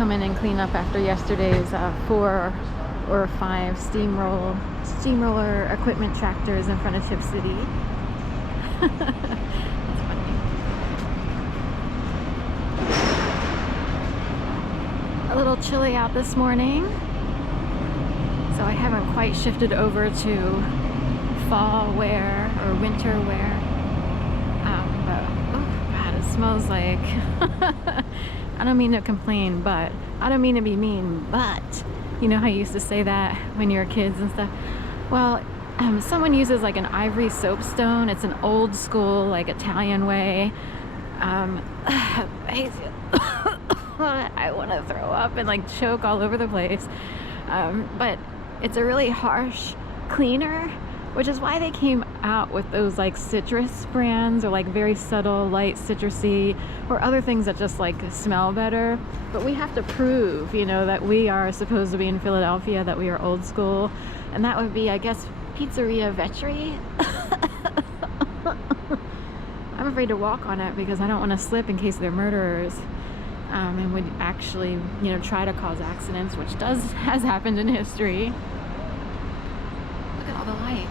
come in and clean up after yesterday's 4 or 5 steamroller equipment tractors in front of Chip City. That's funny. A little chilly out this morning, so I haven't quite shifted over to fall wear or winter wear. But oh god, it smells like I don't mean to complain, but I don't mean to be mean, but you know how you used to say that when you were kids and stuff? Well, someone uses like an ivory soapstone. It's an old school, like Italian way. I want to throw up and like choke all over the place. But it's a really harsh cleaner, which is why they came out with those like citrus brands, or like very subtle, light citrusy, or other things that just like smell better. But we have to prove, you know, that we are supposed to be in Philadelphia, that we are old school, and that would be, I guess, Pizzeria Vetri. I'm afraid to walk on it because I don't want to slip in case they're murderers, and would actually, you know, try to cause accidents, which has happened in history. Look at all the lights.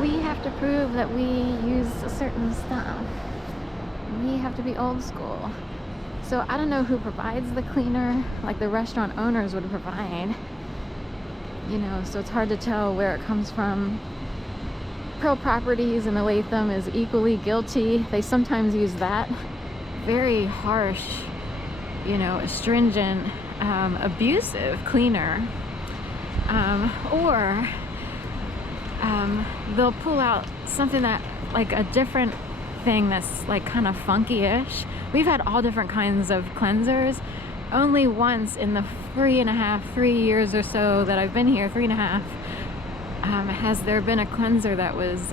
We have to prove that we use a certain stuff. We have to be old school. So I don't know who provides the cleaner, like the restaurant owners would provide. You know, so it's hard to tell where it comes from. Pearl Properties and the Latham is equally guilty. They sometimes use that very harsh, you know, astringent, abusive cleaner. Or they'll pull out something that, like a different thing that's like kind of funky-ish. We've had all different kinds of cleansers. Only once in the 3 years or so that I've been here, 3.5, has there been a cleanser that was,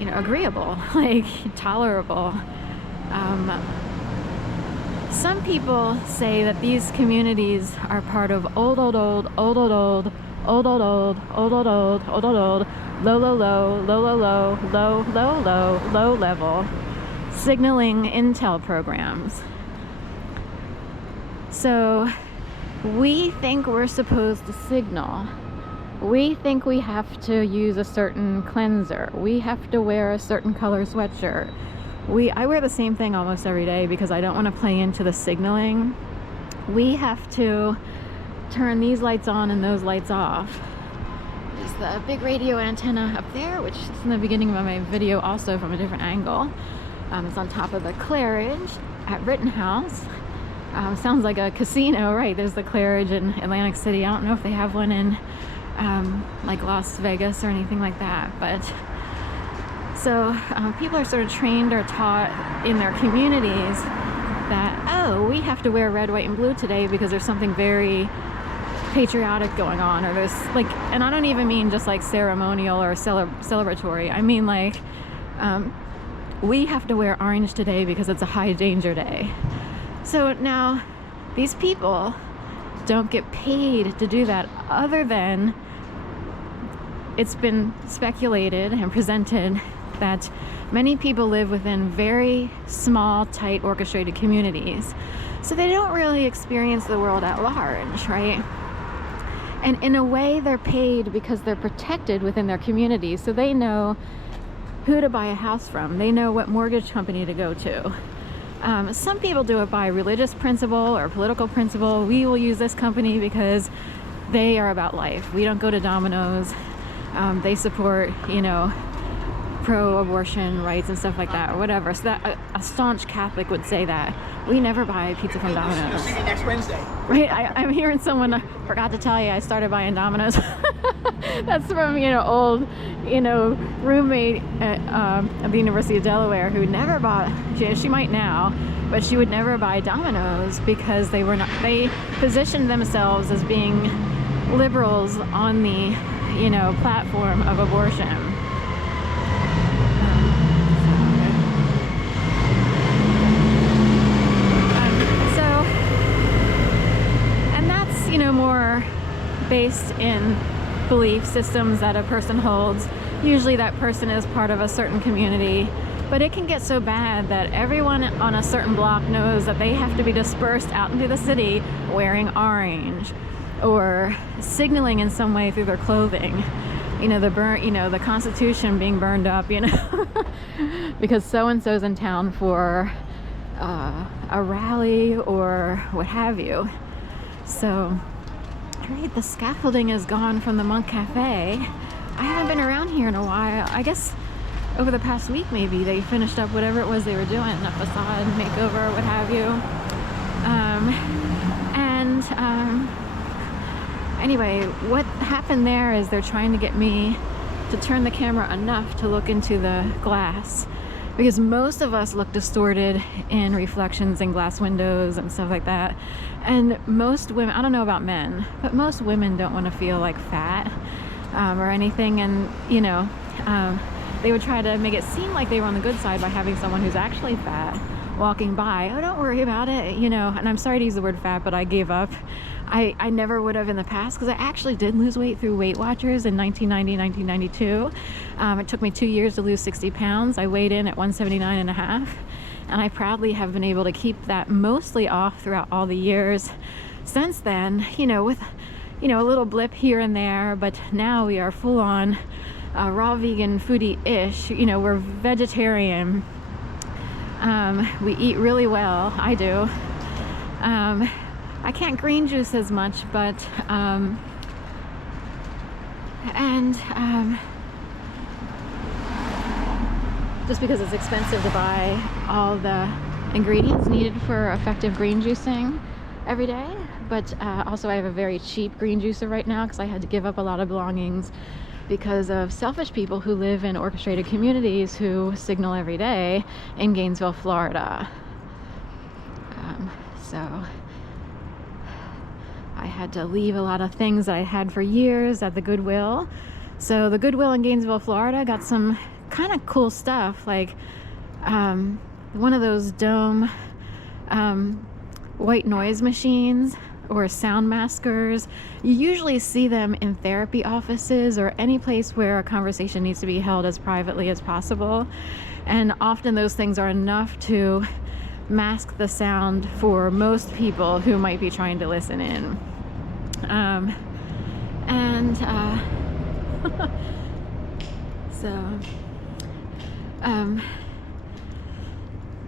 you know, agreeable, like tolerable. Some people say that these communities are part of low level signaling intel programs. So we think we're supposed to signal. We think we have to use a certain cleanser. We have to wear a certain color sweatshirt. I wear the same thing almost every day because I don't want to play into the signaling. We have to turn these lights on and those lights off. There's the big radio antenna up there, which is in the beginning of my video also from a different angle. It's on top of the Claridge at Rittenhouse. Sounds like a casino, right? There's the Claridge in Atlantic City. I don't know if they have one in like Las Vegas or anything like that, but so people are sort of trained or taught in their communities that, oh, we have to wear red, white, and blue today because there's something very patriotic going on, or there's like, and I don't even mean just like ceremonial or celebratory. I mean like we have to wear orange today because it's a high danger day. So now these people don't get paid to do that, other than it's been speculated and presented that many people live within very small, tight, orchestrated communities. So they don't really experience the world at large, right? And in a way, they're paid because they're protected within their community. So they know who to buy a house from. They know what mortgage company to go to. Some people do it by religious principle or political principle. We will use this company because they are about life. We don't go to Domino's. They support, you know, pro-abortion rights and stuff like that, or whatever. So that a staunch Catholic would say that. We never buy pizza from Domino's. I'll see you next Wednesday. Right? I'm hearing someone, I forgot to tell you, I started buying Domino's. That's from, you know, old, you know, roommate at the University of Delaware who never bought, she might now, but she would never buy Domino's because they were not, they positioned themselves as being liberals on the, you know, platform of abortion. You know, more based in belief systems that a person holds Usually that person is part of a certain community, but it can get so bad that everyone on a certain block knows that they have to be dispersed out into the city wearing orange or signaling in some way through their clothing. You know, the Constitution being burned up, you know, because so-and-so's in town for a rally or what have you. So, great, the scaffolding is gone from the Monk Cafe. I haven't been around here in a while. I guess over the past week maybe they finished up whatever it was they were doing, a facade makeover, what have you. Anyway, what happened there is they're trying to get me to turn the camera enough to look into the glass, because most of us look distorted in reflections in glass windows and stuff like that. And most women, I don't know about men, but most women don't want to feel like fat or anything. And you know, they would try to make it seem like they were on the good side by having someone who's actually fat walking by. Oh, don't worry about it, you know. And I'm sorry to use the word fat, but I gave up. I never would have in the past, because I actually did lose weight through Weight Watchers in 1990, 1992. It took me 2 years to lose 60 pounds. I weighed in at 179 and a half, and I proudly have been able to keep that mostly off throughout all the years since then, you know, with, you know, a little blip here and there. But now we are full on raw vegan foodie-ish. You know, we're vegetarian. We eat really well. I do. I can't green juice as much, but just because it's expensive to buy all the ingredients needed for effective green juicing every day. But also I have a very cheap green juicer right now because I had to give up a lot of belongings because of selfish people who live in orchestrated communities who signal every day in Gainesville, Florida. So I had to leave a lot of things that I had for years at the Goodwill. So the Goodwill in Gainesville, Florida got some kind of cool stuff, like one of those dome white noise machines or sound maskers. You usually see them in therapy offices or any place where a conversation needs to be held as privately as possible. And often those things are enough to mask the sound for most people who might be trying to listen in.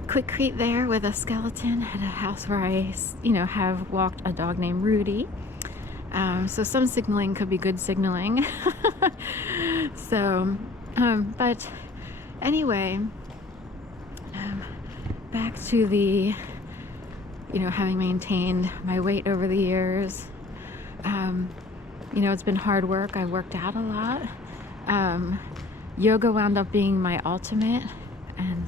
Quick creep there with a skeleton at a house where I, you know, have walked a dog named Rudy. So some signaling could be good signaling. So, but anyway, back to the, you know, having maintained my weight over the years. You know, it's been hard work. I worked out a lot. Yoga wound up being my ultimate, and